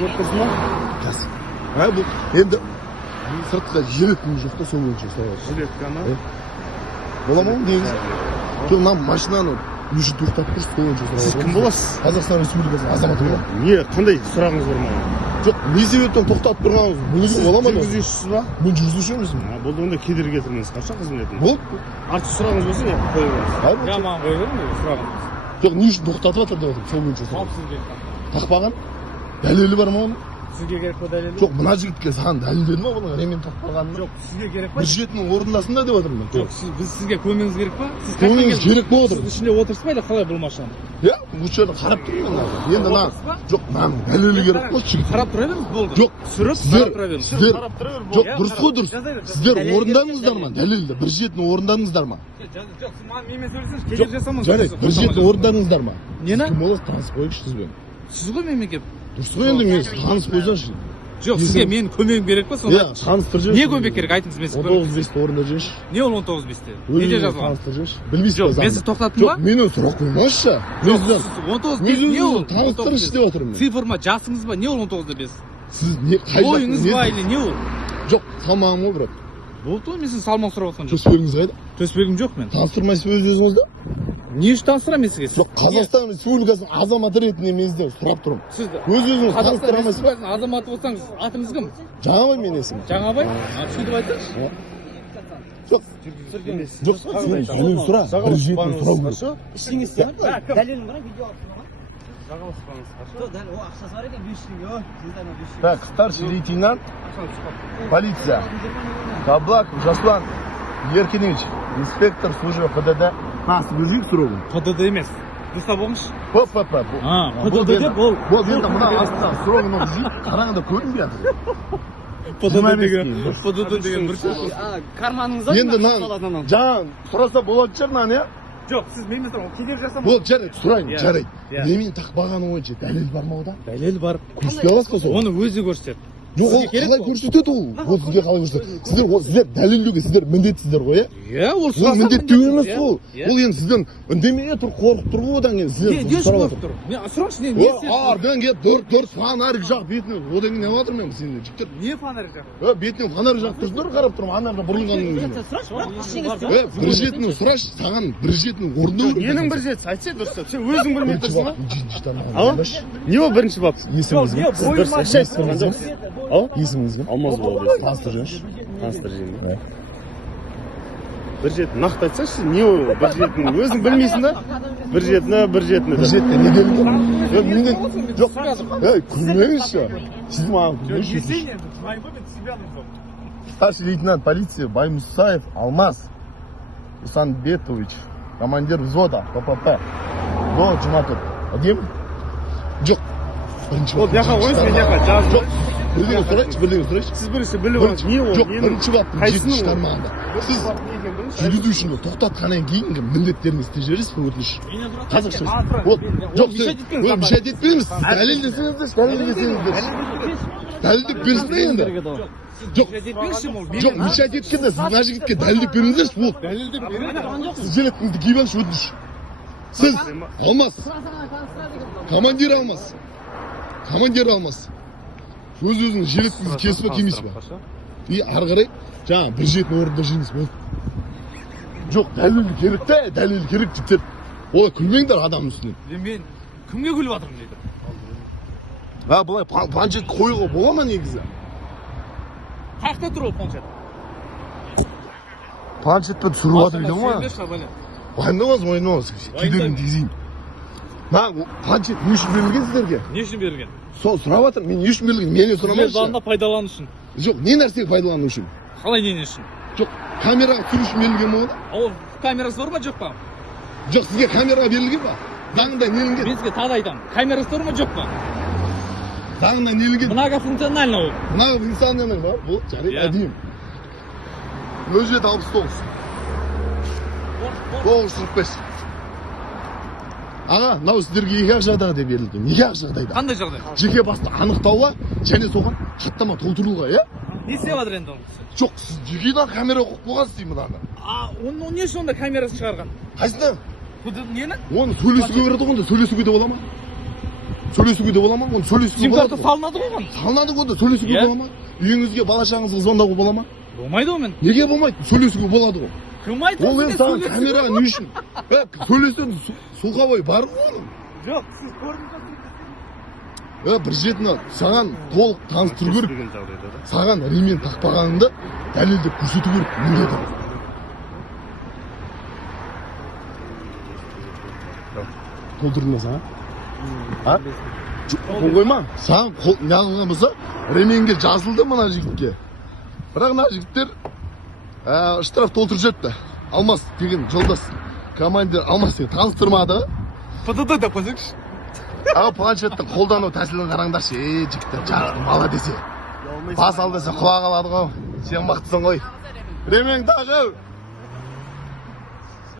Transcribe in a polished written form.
көріп тұрсың ба? Жақсы. Бұл енді сыртқа жилеткім жоқ та сол бойынша ұстап алады. Жилетка ма? Бола ма негізі? Жоқ, мына машинаны уже тоқтатып тұрсыз, сол бойынша ұстап алады. Сіз кім боласыз? Қазақстан Республикасының азаматы бола. Не, қандай сұрағыңыз бар маған? Жоқ, не себептен тоқтатып тұрғаныңыз бұл бола ма? Жүргізушісіз ба? Мен жүргізуші емеспін. Болды, онда кедергі келтірмеңіз. Қанша қызметіне? Болды. Артық сұрағыңыз болса, я қоя беремін. Я маған қоя беремін сұрағым. Жоқ, не үшін тоқтатып жатыр деп отырмын, сол бойынша Ал сұрап. сізге. Тақпаған? Дәлелі бар ма оның? Сізге керек па дәлелі? Жоқ, мына жігітке саған дәлелдеді ма бұның ремень тақпағанын? Жоқ, сізге керек па? Бір жетінің орындасың да деп отырмын мен. Жоқ, біз сізге көмегіңіз керек па? Сіз Көмегіңіз керек болып отыр. Сіз ішінде отырсыз ба, қалай бұл машина? Иә, бұл жерді қарап тұрмын мен. Енді мына жоқ, маған дәлелі керек қой жігіт. Қарап тұра беріңіз, болды. Жоқ, түсіріп сіздер қарап тұра беріңіз. сіздер Қарап тұра бер, жоқ, болды. дұрыс қой дұрыс. Сіздер Дәлелі орындадыңыздар ма? керек. Дәлелді бір жетіні орындадыңыздар ма? Жоқ, сіз маған менімен сөйлесеңіз, кедергі жасамаңыз. Жарайды, бір жетіні орындадыңыздар ма? Нені? Кім боласыз, танысып қойыңызшы сізбен. Сіз ғой менімен келіп. Дұрыс қой енді мен танысып қойсаңшы. Жоқ, сізге менің көмегім керек па сонда? Иә, таныстырып жүрші. Не көмек керек, айтыңыз мен сізге. 19-5-ті орында жүрші. Не ол 19-5-те? Неде жазылған? Таныстырып жүрші. Білмейсіз Жоқ, ба мен сізді тоқтаттым ба? Жоқ, менен сұрақ қоймаңызшы. Жоқ, Өзіңізден. 19-5 не ол? Таныстырыңызшы деп отырмын мен. Цифр ма, жасыңыз ба? Не ол 19-5? Сіз не қай Бойыңыз ба, или не ол? Жоқ, салмағым ғой брат. Болды ғой, мен сіздің салмақ сұрап отқан жоқ. Төсбегіңіз қайда? Төсбегім жоқ мен. Таныстырмайсыз өзіңізді? Не үшін таныстырамын мен сізге? Жоқ, Қазақстан Республикасының азаматы ретінде мен сізден сұрап тұрмын. Сіз Өзіңіз Қазақстан таныстырамайсыз ба? Республикасының азаматы болсаңыз, атыңыз кім? Жаңабай мен есімім. Жаңабай? Сөйтіп айтыңызшы. Жоқ, жоқ, сен дәлел сұра. Бір жетіні сұрау керек. İşiniz istemiyor mu? Delilin bana video attın ama. Жағаласпаңыз, қарсы. Yok delil o akşası var ya 5 bin yok. Sizden o 5 bin. Так, старший лейтенант, полиция. Каблаков Жаслан Еркинович, инспектор службы ПДД. Насып өзіңіз сұрау. ПДД емес. Дұрыста болмыш? Хоп. ПДД деп ол. Бұл енді мына астында сұрауын қараңында көрінбей жатыр. ПДД деген бір сөз. Karmanınıza Енді нан, жаңа сұраса болады шығар нан, иә? Жоқ, сіз менімен тұрыңыз, кедергі жасамаңыз. Болды, жарайды, сұрайын, жарайды. Иә. Ремень тақпағаны бойынша дәлел бар ма ода? Дәлел бар. Көрсете аласыз ба сол? Оны өзі көрсетеді. Жоқ, ол қалай көрсетеді ол? Ол сізге қалай көрсетеді? Сіздер дәлелдеуге сіздер міндеттісіздер ғой, иә? Иә, ол Ол міндетті емес ол. Иә. Ол енді сізден үндемей тұр, қорқып тұр ғой одан кейін. Не Сіздер үшін сұрап көріп отыр. тұр? Не, сұраңызшы, не Ардан келіп дұрыс фонарик жақ бетіне. Одан кейін не жатыр мен сені жігіттер? Не фонарик жақ? Бетіне фонарик жақ тұрсыңдар қарап тұрмын, анарда бұрылғанның өзіне. İşiniz Бір жетінің сұрашы, саған бір жетінің орындау керек. Ненің бір жетісі? Айтса дұрыстап. Сен өзің білмей тұрсың ба? Ала? Ала? Не ол бірінші бап? Есіміңіз Не, кім? бойыма Есіміңіз кім? Ала? Есіміңіз кім? Алмаз болады. Таныстырып жүріңізші. Таныстыр жеймін. Иә. Бір жетін нақты айтсайшы, не ол бір жетін? Өзің білмейсің да? Бір жетіні. Бір жетте не делінген? Менен жоқ. Күлмеңізші. Сіз маған күлмеңізші. Старший лейтенант полиции Баймусаев Алмаз Усанбетович, командир взвода ППП. До 24. Әдемі? Жоқ. Бірінші Ол жаққа қойыңыз, мен жаққа жазып. Жоқ. Бірдеңе сұрайыншы. Сіз бірінші біліп алыңыз. Не ол? Жоқ, бірінші баптың Қайсының жетінші ол? тармағында. Сіз жүргізушіні тоқтатқаннан кейінгі міндеттеріңізді істеп жібересіз бе өтініш? Қазақша. Вот, жоқ, мешать етпеңіз. Дәлелдесеңіздер. Дәлелдеп берсін енді. Жоқ, мешать еткенде сіз мына жігітке дәлелдеп беріңіздерші. Вот. Дәлелдеп береді. Сіз жилетіңізді киіп алыңызшы өтініш. Сіз Алмас. Командир Алмас. Өз-өзіңіз жилетіңізді кесіп ба кимейсіз ба? И ары қарай жаңа бір жетінің орнында жеңіз болды. Жоқ, дәлел керек те, дәлел керек жігіттер. Олай күлмеңдер адамның үстінен. Мен кімге күліп жатырмын дейді. Бұлай планшет қоюға бола ма негізі? Қаяқта тұр ол планшет? Планшетті түсіріп жатыр дейді ма? Уайымдамаңыз. Кедергіні тигізейін. Планшет не үшін берілген сіздерге? Не үшін берілген? Сол сұрап жатыр, мен не үшін берілген? Менен сұрамайыншы. Заңда пайдалану үшін. Жоқ, не нәрсеге пайдалану үшін? Қалай не үшін? Жоқ, камераға түсіру үшін берілген ма? Ол камерасы бар ма жоқ па? Жоқ, сізге камераға берілген ба? Заңда нелінген? Мен сізге тағы айтамын. Камерасы бар ма жоқ па? Заңда нелінген? Многофункционально ол. Мына функциональный бар. Бұл жарайды, әдейім. 0769 945. Аға, мынау сіздерге екі ақ жағдайда деп берілген. Екі ақ жағдайда. Қандай жағдай? Жеке басты анықтауға және соған хаттама толтыруға, иә? Не істеп жатыр енді ол? Жоқ, сіз жекеден камера қойып қойғансыз деймін мынаны. Оны не үшін онда камерасын шығарған? Қайсына? Нені? Оны сөйлесуге береді ғой, сөйлесуге де бола ма? Сөйлесуге де бола ма? Оны сөйлесуге Сим болады карта ғой. салынады ғой оған. Салынады ғой да сөйлесуге Иә. бола ма? Үйіңізге бала шағаңызға звондауға бола ма? Болмайды ғой мен. Неге болмайды? Сөйлесуге болады ғой. Кім айтты? Ол енді саған камераға не үшін? Сөйлесең суховой бар ғой оның. Жоқ, сіз көрдіңіз. Бір жетіні саған толық таныстыру керек. Деген жағдайда да. Саған ремень тақпағаныңды дәлелдеп көрсету керек. Міндеті. Толтырдың ба саған? А? Қол қойма. Саған не қылған болса, ременьге жазылды мына жігітке. Бірақ мына жігіттер штраф толтырып жетті. Алмас деген жолдас командир Алмас деген таныстырмады. ПДД деп қойсаңызшы. Планшеттің қолдану тәсілін қараңдаршы. Жігіттер, мала десе. Бас ал десе құлақ алады ғой. Сен мақтысың ғой. Ремень тағып.